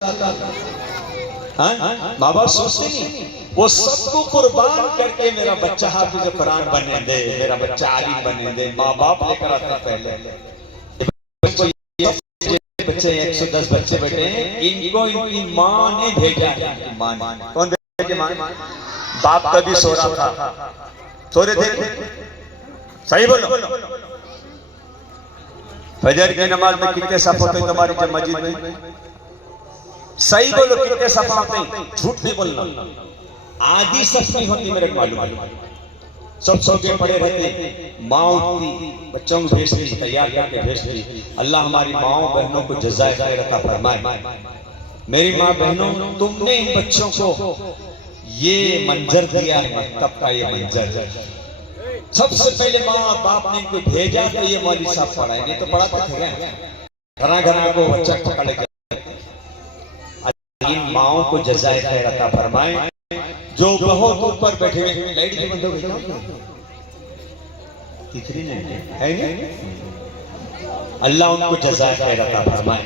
माँ बाप सोचते नहीं, वो सबको कुर्बान करके मेरा बच्चा हाफिज कुरान बने दे, मेरा बच्चा आलिम बने दे, माँ बाप लेकर आते हैं पहले। बच्चे 110 बच्चे बैठे हैं, इनको इनकी माँ ने भेजा है। माँ कौन भेजा? माँ। बाप तभी सो रहा था, थोड़े देर सही बोलो। फजर की नमाज में कितने सफ होते हैं तुम्हारी जब मस्जिद में? सही बोलो, कितने सफा होते हैं? झूठ नहीं बोलना। आधी सफ नहीं होती, मेरे को मालूम है। सब सो के पड़े रहते, माँ उठती, बच्चों को भेजती, तैयार करके भेजती। अल्लाह हमारी माओ बहनों को जज़ाए खैर अता फरमाए। मेरी माँ बहनों, तुमने इन बच्चों को ये मंजर दिया है, तब का ये मंजर। सबसे पहले माँ और बाप ने इनको भेजा तो ये मौलवी साहब पढ़ाए, नहीं तो पढ़ाते थे घरा घरा को बच्चा पकड़ के। इन माओं को जज़ाए खैर अता फरमाए जो बहुत ऊपर बैठे हुए। लाइट भी बंद हो गई कितनी है नहीं? अल्लाह उनको जज़ाए खैर अता फरमाए।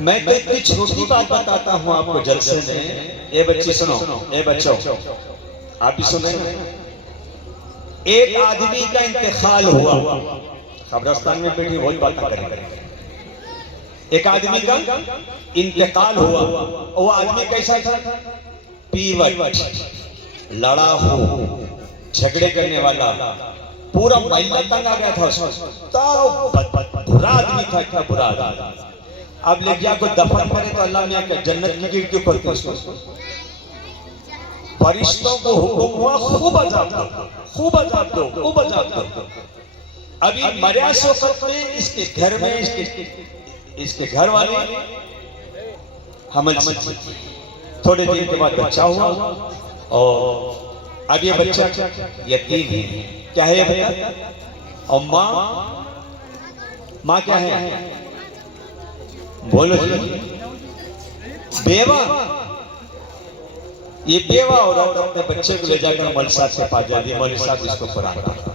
मैं तो इतनी छोटी बात बताता हूँ आपको जलसे में। ये बच्ची सुनो, ये बच्चों आप भी सुन रहे हैं। एक आदमी का इंतकाल हुआ, कब्रिस्तान में बैठी वही बात करेंगे। एक आदमी का इंतकाल हुआ, वो आदमी कैसा था? पीवट, लड़ा हो, झगड़े करने वाला, पूरा महिला तंग आ गया था उसको। बुरा आदमी था, क्या बुरा आदमी। अब ले गया को दफन करे तो अल्लाह मियां क्या जन्नत की खिड़की खोलती उसको। फरिश्तों को हुक्म हुआ, खूब अजाब दो, खूब अजाब दो, खूब अजाब दो। अभी मरिया वक्त में इसके घर में इसके घर वाले हमल से थोड़े दिन के बाद बच्चा हुआ, और अब ये बच्चा यतीम है। क्या है भैया? और माँ क्या है? बोलो जी, बेवा। ये बेवा औरत अपने बच्चे को ले जाकर मौलवी साहब के पास जाती है। मौलवी साहब इसको कुरान पढ़ाते।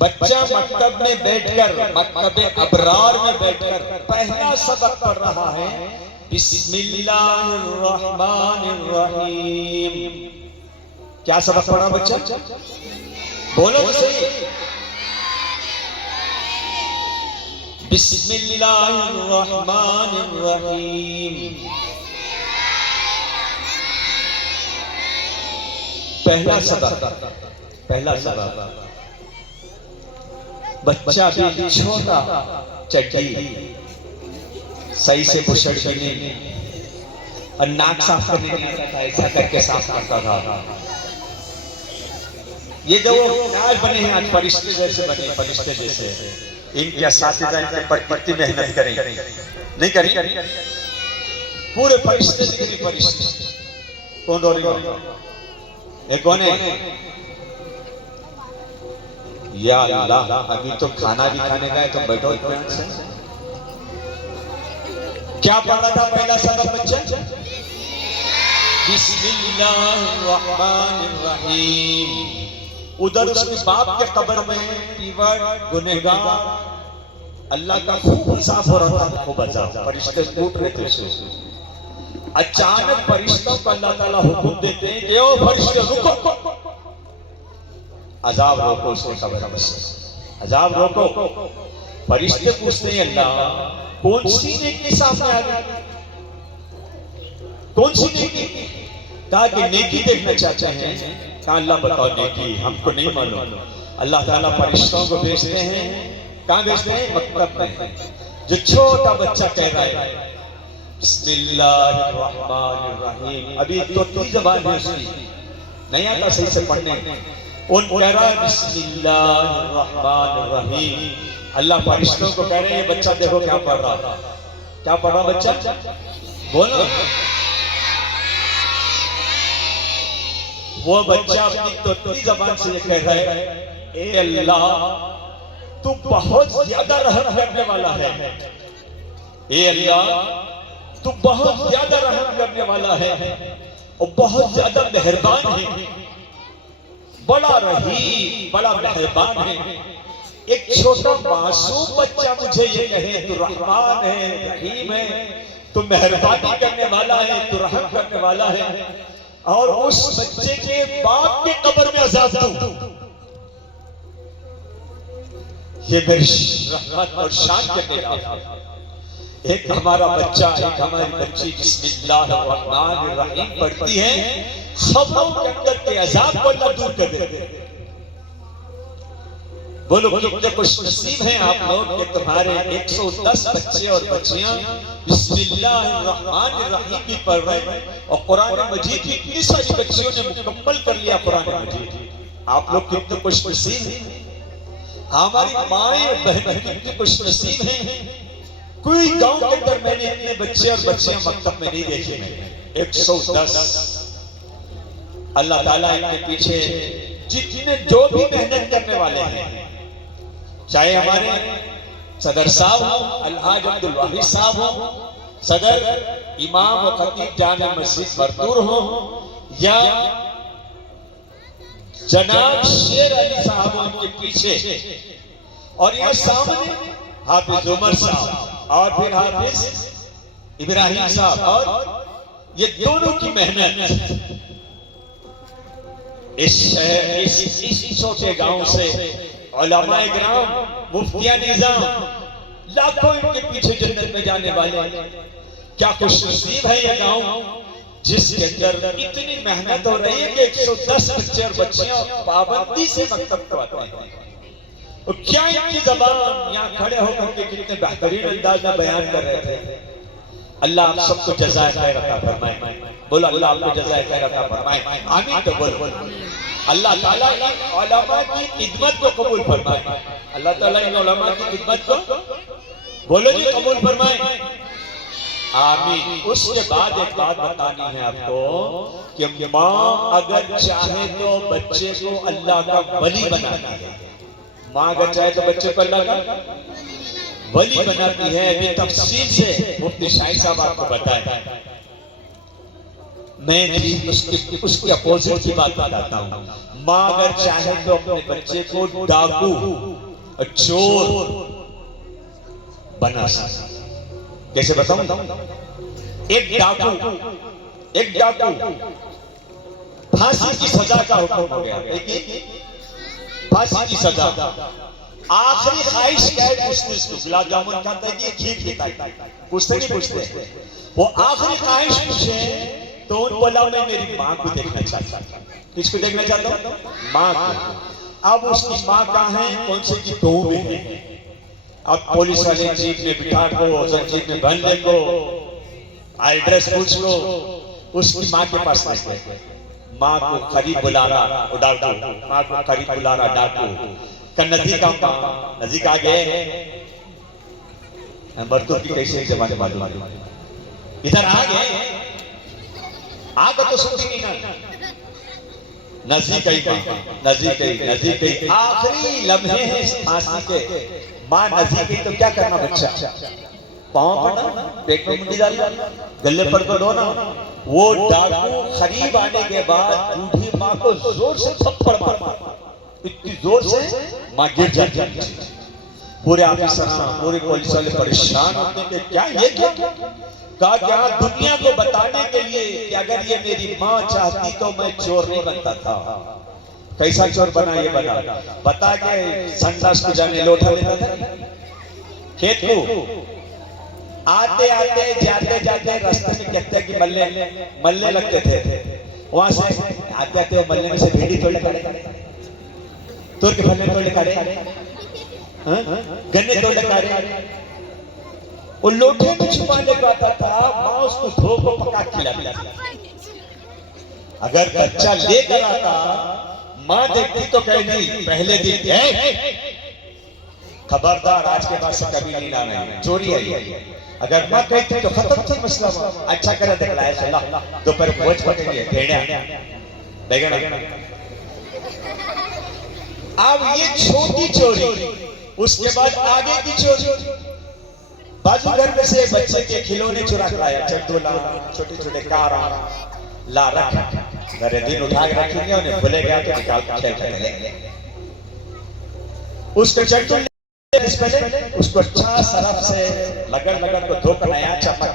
बच्चा मकतब में बैठकर, मकतबे अबरार में बैठकर पहला सबक पढ़ रहा है, बिस्मिल्लाहिर्रहमानिर्रहीम। क्या सबक पढ़ा बच्चा? बोलो तो सही। बिस्मिल्लाहिर्रहमानिर्रहीम। पहला सबक, पहला सबक। बच्चा भी छोटा, चड्डी सही से बुशड़ भी नहीं, और नाक साफ करने नहीं आता था, ऐसा करके साफ करता था। ये जो आज बने हैं, आज फरिश्ते जैसे बने, फरिश्ते जैसे। इनके साथीदार इनके पर कितनी मेहनत करें, नहीं करें? पूरे फरिश्ते दिखे, फरिश्ते। कौन डोरी ये कौन है? या अल्लाह, अभी तो खाना भी खाने का है, तो बैठो इत्मीनान से। क्या पढ़ा था पहला सबक बच्चा? बिस्मिल्लाहिर्रहमानिर्रहीम। उधर उसके बाप के कब्र में पीवट गुनहगार, अल्लाह का खूब हिसाब हो रहा था, खूब अजाब, फरिश्ते टूट रहे थे उसे। अचानक फरिश्तों को अल्लाह ताला हुक्म देते हैं कि ओ फरिश्ते रुको, अजाब रोको, उसके कब्र में अजाब रोको। फरिश्ते पूछते हैं अल्लाह कौन सी नेकी सामने आ गई, कौन सी नेकी? ताकि नेकी देखना चाहते हैं। कहा अल्लाह बताओ नेकी, हमको नहीं मालूम। अल्लाह ताला फरिश्तों को भेजते हैं, कहाँ भेजते हैं? मकतब में। जो छोटा बच्चा कह रहा है बिस्मिल्लाहिर्रहमानिर्रहीम, अभी तो जबान है उसकी, नहीं आता सही से पढ़ने। उन कह रहा है बिस्मिल्लाहिर्रहमानिर्रहीम। अल्लाह फरिश्तों को कह रहे हैं बच्चा देखो क्या पढ़ रहा, क्या पढ़ रहा बच्चा? बोलो। वो बच्चा अपनी तोतली जबान से ये कह रहा है, ए अल्लाह तू बहुत ज्यादा रहम करने वाला है, ए अल्लाह तू बहुत ज्यादा रहम करने वाला है और बहुत ज्यादा मेहरबान है, बड़ा रहीम, बड़ा मेहरबान है। एक छोटा मासूम बच्चा मुझे ये कहे तू रहमान है, रहीम है, तो मेहरबानी करने वाला है, तो रहम करने वाला है। और उस बच्चे के बाप के कब्र में अज़ाब दो, ये मेरी रहमत और शान करने वाला। एक हमारा बच्चा, एक हमारी बच्ची बिस्मिल्लाहिर्रहमानिर्रहीम पढ़ती है, खबरों के अंदर के अज़ाब को अल्लाह दूर कर देते हैं। बोलो कितने खुशनसीब हैं आप लोग कि तुम्हारे 110 बच्चे और बच्चियां बिस्मिल्लाहिर्रहमानिर्रहीम भी पढ़ रहे हैं और कुरान मजीद की इतनी सारी बच्चियों ने मुकम्मल कर लिया कुरान मजीद। आप लोग कितने खुशनसीब हैं, हमारी माएं और बहनें कितनी खुशनसीब हैं। कोई गांव के अंदर मैंने इतने बच्चे और बच्चियां मकतब में नहीं देखे। मैंने 110। अल्लाह ताला इनके पीछे जितने जो भी मेहनत करने वाले हैं, चाहे हमारे सदर साहब हो, अलहाज अब्दुल वाहिद साहब हो, सदर इमाम और खतीब जामे मस्जिद मरदूर हो, या जनाब शेर अली साहब उनके पीछे, और यहाँ सामने हाफिज उमर साहब और फिर हाफिज इब्राहिम साहब, और ये दोनों की मेहनत इस छोटे गांव से उलमाए किराम, मुफ्तिया निजाम, लाखों इनके पीछे जन्नत में जाने वाले। क्या खुशनसीब है ये गांव जिसके अंदर इतनी मेहनत हो रही है कि 110 बच्चे और बच्चियां पाबंदी से मकतब को आते हैं। और क्या इनकी ज़बान यहाँ खड़े होकर के कितने बेहतरीन अंदाज में बयान कर रहे थे। अल्लाह आप सबको जज़ाए खैर अता फरमाए। बोलो अल्लाह आपको जज़ाए खैर अता फरमाए। आमीन। तो बोलो अल्लाह ताला इन उलमा की खिदमत को कबूल फरमाए। अल्लाह ताला इन उलमा की खिदमत को बोलो जी कबूल फरमाए। आमीन। उसके बाद एक बात बतानी है आपको कि माँ अगर चाहे तो बच्चे को अल्लाह का वली बनाती है। माँ अगर चाहे तो बच्चे को अल्लाह का वली बनाती है। अभी तफसील से मुफ्ती शाही साहब आपको बताए। मैं उसकी अपोजिट की बात बताता हूँ। माँ अगर चाहे तो अपने बच्चे को डाकू और चोर बना सकती। कैसे बताऊं? एक डाकू फांसी की सजा का हुक्म हो गया। फांसी की सजा। आखिरी ख्वाहिश क्या है पूछते इसको। गुलाब जामुन खाता है कि खीर पीता है? पूछते नहीं पूछते। वो आखिरी ख्वाहिश पूछे तो उन बोला मैं मेरी माँ को देखना चाहता हूँ। किसको देखना चाहता हूँ? माँ को। अब उसकी माँ कहाँ है? कौन से की बहू में है। अब पुलिस वाले जीप में बिठा को, जीप में बंद को, एड्रेस पूछ लो, उसकी माँ के पास ले गए। माँ को करीब बुला रहा डाकू, माँ को करीब बुला रहा डाकू का नजदीक आ गए। मर्दों की कैसे जमाने मालूम इधर आ गए। आगे तो सुनती नहीं ना। नजदीक आखिरी लम्हे हैं इस फांसी के। माँ नजदीक तो क्या करना बच्चा? पाँव पड़ना, पेट में मुंडी डालना, गले पर को ढोना। वो डाकू करीब आने के बाद बूढ़ी माँ को जोर से थप्पड़ मारा। इतनी जोर से माँ गिर जाती। पूरे ऑफिसर, पूरे पुलिस वाले परेशान होते थे। क्या ये क्या? कहा क्या दुनिया को बताने के लिए कि अगर ये मेरी माँ चाहती तो मैं चोर नहीं बनता था। कैसा चोर बना? ये बता के संडास को जाने लौटा लेता था खेत को। आते आते जाते जाते रास्ते में कहते हैं कि मल्ले लगते थे। वहां से आते आते वो मल्ले में से भिंडी तोड़ के तोड़ के फल तोड़ के गन्ने तोड़ के वो लोटे में छुपाने को आता था। माँ उसको धो को पका खिलाती। अगर बच्चा लेकर आता, माँ देखती तो कहती पहले दिन खबरदार, आज के बाद से कभी नहीं लाना है, चोरी है। अगर माँ कहती तो खत्म था मसला। अच्छा करे दिखलाया चला दोपहर भोज पकेंगे भेड़िया। अब ये छोटी चोरी, उसके बाद आगे की चोरी। बाजू घर में से बच्चे के खिलौने चुरा के लाया। चटोला, छोटे छोटे कार ला रखा। अरे दिन उठा के रखेंगे, उन्हें भूले गया तो निकाल के खेल खेलेंगे। उसको चटोले पहले उसको अच्छा सरफ से लगन को धोकर नया चमक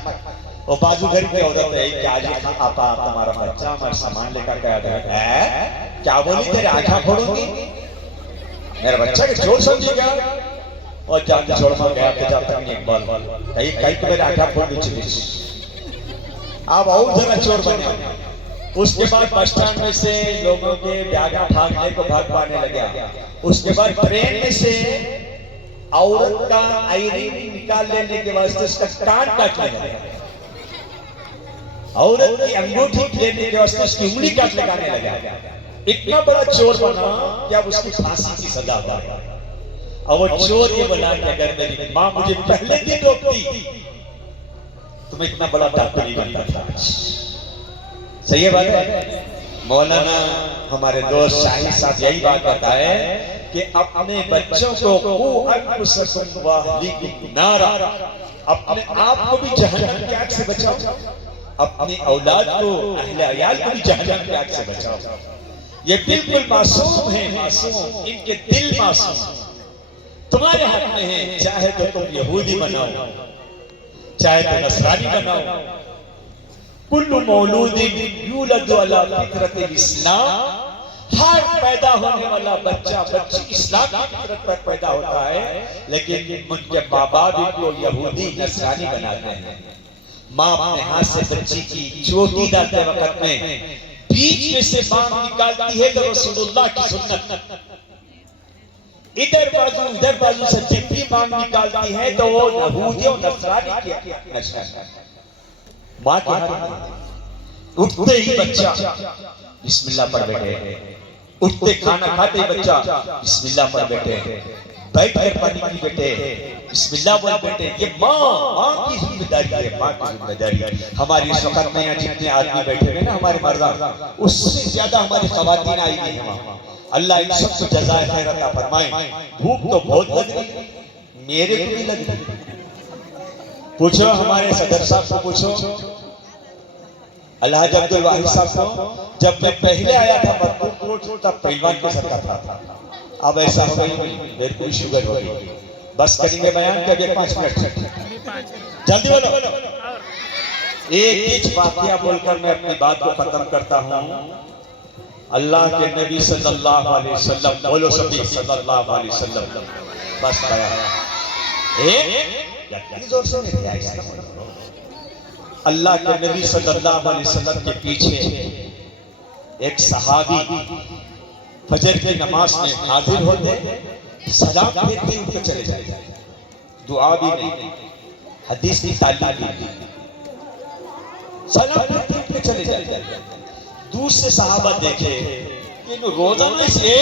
वो बाजू घर की औरत है क्या जी आपा तुम्हारा बच्चा हमारा सामान लेकर गया है क्या बोली तेरे आंखें फोड़ूंगी मेरा बच्चा के चोर समझेगा और जान छोड़ मार गया के जब तक एक बार कहीं कहीं तो मेरे आंखें फोड़ दी चली अब और जरा चोर बने उसके बाद बस स्टैंड में से लोगों के बैग भागने को भाग पाने लगे उसके बाद ट्रेन में से औरत का आईरिन निकाल लेने के वास्ते उसका कान काटने लगा औरत की अंगूठी लेने के वास्ते उसकी उंगली काट लगाने लगा इतना बड़ा चोर बना कि अब उसकी फांसी की सजा हो अब वो चोर ये बोला कि अगर मेरी माँ मुझे पहले दिन रोकती तो मैं इतना बड़ा डॉक्टर नहीं बनता था सही है बात है मौलाना हमारे दोस्त शाहिद साहब यही बात बताए कि अपने बच्चों को नारा अपने आप को भी जहन्नम की आग से बचाओ अपनी औलाद को अहले अयाल को भी जहन्नम की आग से बचाओ ये बिल्कुल मासूम है मासूम इनके दिल मासूम तुम्हारे हाथ में है चाहे तो तुम यहूदी बनाओ चाहे तो नसरानी बनाओ कुल्लु मौलूदिन यूलदु अला फितरतिल इस्लाम हर पैदा होने वाला बच्चा बच्ची इस्लाम की फितरत पर पैदा होता है लेकिन उनके माँ बाप को यहूदी नसरानी बनाते हैं माँ अपने हाथ से बच्ची की चोटी डालते वक्त में बीच में से माँ निकालती है तो रसूलुल्लाह की सुन्नत इधर बाजू से जब भी माँ निकालती है तो वो यहूदी और नसरानी की माँ के हाथ उठते ही बच्चा बिस्मिल्लाह पढ़ बैठे उठते खाना खाते ही बच्चा बिस्मिल्लाह पढ़ बैठे बैठ कर पानी पी बैठे बिस्मिल्लाह बोल बैठे ये माँ की जिम्मेदारी है माँ की जिम्मेदारी हमारी इस वक्त में यहाँ जितने आदमी बैठे हैं ना हमारे मर्दा उससे ज्यादा हमारी खवातीन आई हुई है वहाँ अल्लाह इन सबको जज़ाए खैर अता फरमाए भूख तो बहुत लग रही मेरे को भी लग रही पूछो हमारे सदर साहब को पूछो अल्लाह अब्दुल वाहिद साहब को जब मैं पहले आया था मरकूट तब पहलवान के सरकार था अब ऐसा हो गई मेरे को शुगर हो गई बस करेंगे बयान के अभी 5 मिनट जल्दी बोलो एक ही वाकया बोलकर मैं अपनी बात को खत्म करता हूँ अल्लाह के नबी सल्लल्लाहु अलैहि वसल्लम बोलो सभी सल्लल्लाहु अलैहि वसल्लम बस जोर से नहीं अल्लाह के नबी सल्लल्लाहु अलैहि वसल्लम के पीछे एक सहाबी फजर की नमाज में हाजिर होते सलाम फेरते उठ चले जाते दुआ भी नहीं हदीस की तालीम भी सलाम फेरते उठ चले जाते दूर से सहाबा देखे कि रोजाना से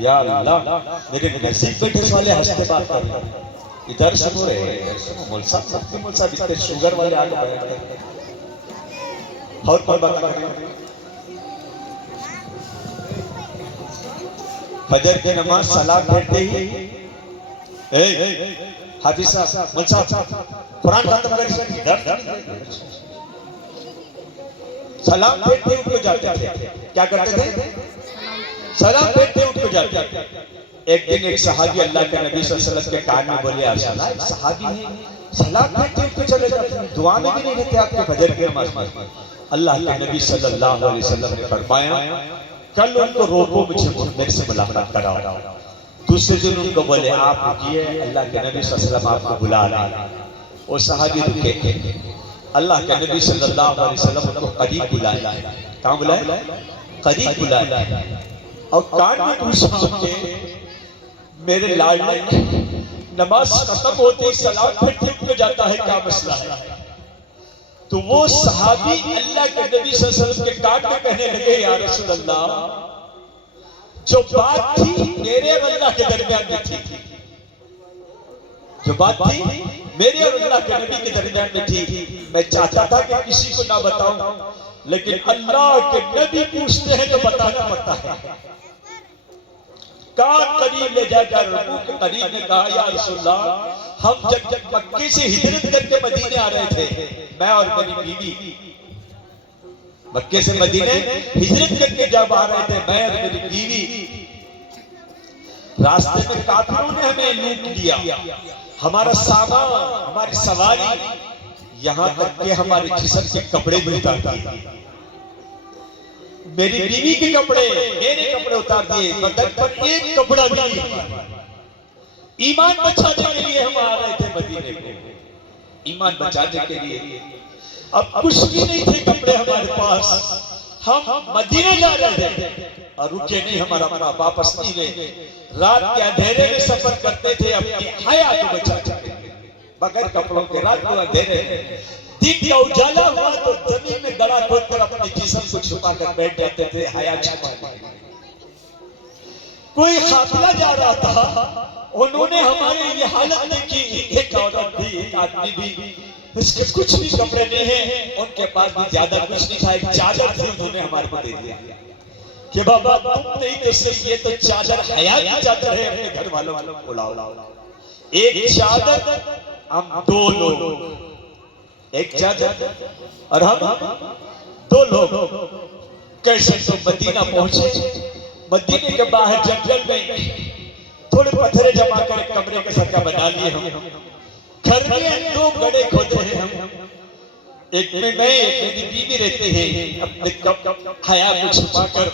या अल्लाह मेरे नसीब बैठे वाले हंसते बात कर रहे इधर सुनो रे मुल्सा सबके मुल्सा इतने शुगर वाले आ गए और कोई बात कर फजर की नमाज सलाम फेरते ही हाफिज साहब मुल्सा कुरान खत्म कर सलाम फेरते उठ के जाते थे क्या करते थे सलाम फेरते उठ के जाते थे एक दिन एक सहाबी अल्लाह के नबी सल्लल्लाहु अलैहि वसल्लम के कान में बोले यार एक सहाबी है सलाम फेरते उठ के चले जाते हैं दुआ में भी नहीं रहते आपके फजर की नमाज में अल्लाह के नबी सल्लल्लाहु अलैहि वसल्लम ने फरमाया कल उनको रोको मुझे मेरे से मुलाकात कराओ दूसरे दिन उनको बोले आप रुकिए अल्लाह के नबी सल्लल्लाहु अलैहि वसल्लम आपको बुला रहे हैं वो सहाबी रुके अल्लाह के नबी सल्लल्लाहु अलैहि वसल्लम उनको करीब बुलाया कहाँ बुलाया करीब बुलाया और कान में पूछा मेरे लाडले नमाज खत्म होते ही सलाम फिर उठ जाता है क्या मसला है तो वो सहाबी अल्लाह के नबी सल्लल्लाहु अलैहि वसल्लम के कान में कहने लगे या रसूल अल्लाह जो बात थी मेरे और अल्लाह के दरमियान में थी जो बात थी मेरे और अल्लाह के नबी के दरमियान में थी मैं चाहता था कि किसी को ना बताऊं लेकिन अल्लाह के नबी पूछते हैं तो बताना पड़ता है कान करीब ले जाकर रुकू के करीब ने कहा या रसूलल्लाह हम जब मक्के से हिजरत करके मदीने आ रहे थे मैं और मेरी बीवी मक्के से मदीने हिजरत करके जब आ रहे थे मैं और मेरी बीवी रास्ते में काफिरों ने हमें लूट लिया हमारा सामान, हमारी सवारी, यहाँ तक के हमारे जिस्म के कपड़े भी उतार दिए। मेरी बीवी के कपड़े, मेरे कपड़े उतार दिए, बदन पर एक कपड़ा भी नहीं। ईमान बचाने के लिए हम आ रहे थे मदीने को, ईमान बचाने के लिए। अब कुछ भी नहीं थे कपड़े हमारे पास, हम मदीने जा रहे थे और रुके नहीं, हमारा अपना वापस नहीं गए। रात के अंधेरे में सफर करते थे अपनी हया को बचाने के लिए, बगैर कपड़ों के। रात को अंधेरे, दिन का उजाला हुआ तो जमीन में गड़ा खोदकर अपने जिस्म को छुपा कर बैठ जाते थे, हया छुपा। कोई काफिला जा रहा था, उन्होंने हमारी ये हालत देखी। एक औरत भी, एक आदमी भी, उसके कुछ भी कपड़े नहीं है, उनके पास भी ज्यादा कुछ नहीं था, एक चादर थी, उन्होंने हमारे को दे दिया कि बाबा तुम नहीं तो सही, ये तो चादर हया की चादर है, अपने घर वालों को लाओ। एक चादर, हम दो लोग, एक चादर और हम दो लोग। कैसे तो मदीना पहुंचे। मदीने के बाहर जंगल में थोड़े पत्थरे जमा कर कमरे के सरका बना लिए हम। घर में दो गड्ढे खोदे हैं हम, एक में मैं, एक मेरी बीवी रहते हैं। अपने हया को छुपाकर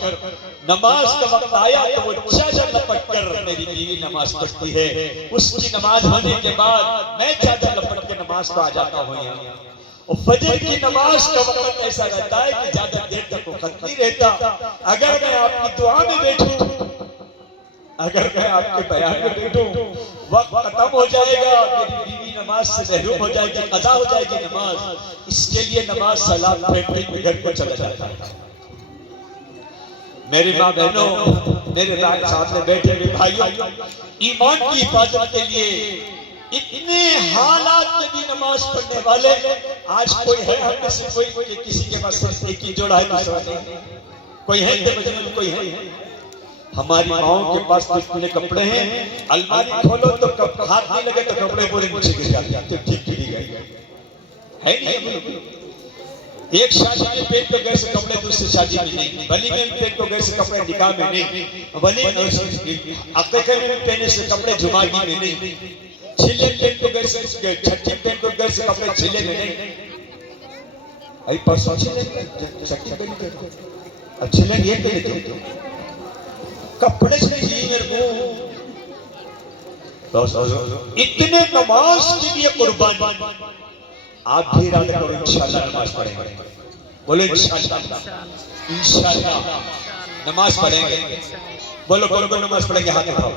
नमाज का वक्त आया तो वो चादर लपट कर मेरी बीवी नमाज पढ़ती है। उसकी नमाज होने के बाद मैं चादर लपट के नमाज को आ जाता हूँ। और फजर की नमाज का वक्त ऐसा रहता है कि ज्यादा देर तक वो खत्म नहीं रहता। अगर मैं आपकी दुआ में बैठूं, अगर मैं आपके बयान में बैठूं, वक्त खत्म हो जाएगा, मेरी बीवी नमाज से महरूम हो जाएगी, कज़ा हो जाएगी नमाज। इसके लिए नमाज सलाम फेंकते ही घर को चला जाता है। मेरी माँ बहनों, मेरे सामने बैठे हुए भाइयों, ईमान की हिफाजत के लिए इतने हालात में भी नमाज पढ़ने वाले आज कोई है? हम में से कोई किसी के पास एक ही जोड़ा है, कोई है? कोई है? हमारी माओं के पास तो इतने कपड़े हैं, अलमारी खोलो तो हाथ नहीं लगे तो कपड़े पूरे नीचे गिर जाते हैं। तो ठीक है नहीं? एक शादी में पेट को गए से कपड़े, दूसरी शादी में नहीं। बली में पेट को गए से कपड़े, निकाह में नहीं। बली अक़ीक़ा में पहने से कपड़े, जुमागी में नहीं। छिले पेट को गए से, छठी पेट को गए से कपड़े छिले में नहीं। आई परसों छिले छठी पेट और छिले ये पहने थे कपड़े से मेरे को। इतने नमाज के लिए कुर्बान। आप भी इरादा करो इंशाअल्लाह नमाज पढ़ेंगे। बोलो इंशाअल्लाह, इंशाअल्लाह नमाज पढ़ेंगे। बोलो बोलो बोलो नमाज पढ़ेंगे, हाथ उठाओ।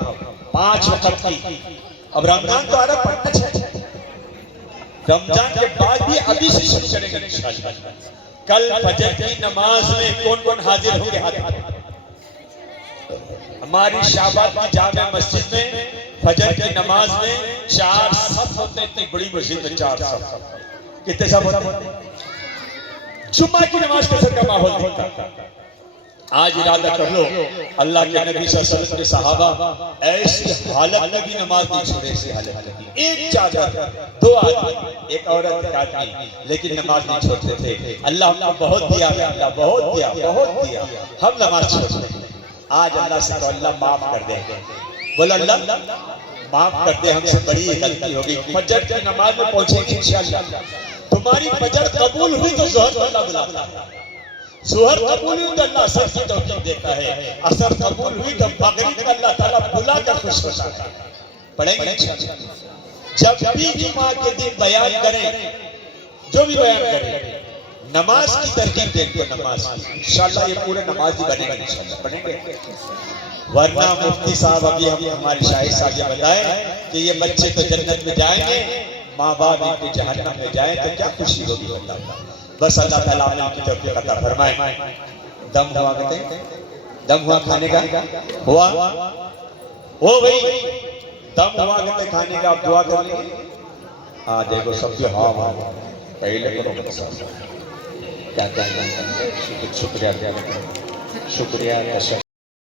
5 वक्त की। अब रमजान तो आ रहा, पढ़ना चाहिए। रमजान के बाद भी अभी से शुरू करेंगे इंशाअल्लाह। कल फजर की नमाज में कौन कौन हाजिर होंगे? हाथ उठाओ। हमारी शाबाद की जामे मस्जिद में फजर की नमाज में 4 सफ होते हैं। इतनी बड़ी मस्जिद में 4 सफ, कितने सब होते हैं? जुम्मा की नमाज के सर का माहौल होता है। आज इरादा कर लो, अल्लाह के नबी सल्लल्लाहु अलैहि वसल्लम के सहाबा ऐसी हालत में भी नमाज नहीं छोड़े। ऐसी हालत में एक चादर, 2 आदमी, एक औरत, एक आदमी, लेकिन नमाज नहीं छोड़ते थे। अल्लाह हमको बहुत दिया, अल्लाह बहुत दिया, बहुत दिया, हम नमाज छोड़ते हैं। आज अल्लाह से तो अल्लाह माफ कर दे। बोलो अल्लाह माफ कर दे, हमसे बड़ी गलती होगी। फजर की नमाज में पहुंचेंगे इंशाअल्लाह। तुम्हारी फजर कबूल हुई तो ज़ोहर को अल्लाह बुलाता है। ज़ोहर कबूल हुई तो अल्लाह असर की तौफीक देता है। असर कबूल हुई तो मगरिब को अल्लाह ताला बुलाकर खुश होता है। पढ़ेंगे इंशाअल्लाह। जब भी जुमा के दिन बयान करें, जो भी बयान करें, नमाज की तरकीब देखो। नमाज इंशाअल्लाह ये पूरे नमाजी बनेगा इंशाअल्लाह, पढ़ेंगे। वरना मुफ्ती साहब अभी हम हमारे शाहिद साहब ये बताए कि ये बच्चे तो जन्नत में जाएंगे, माँ बाप इनके जहन्नम में जाए तो क्या खुशी होगी। बस अल्लाह ताला की तौफीक अता फरमाए। दम हुआ कहते, दम हुआ खाने का हुआ हो भाई, दम हुआ कहते खाने का। आप दुआ कर लेंगे। हाँ देखो सबके हाँ हाँ पहले करो क्या क्या शुक्रिया शुक्रिया।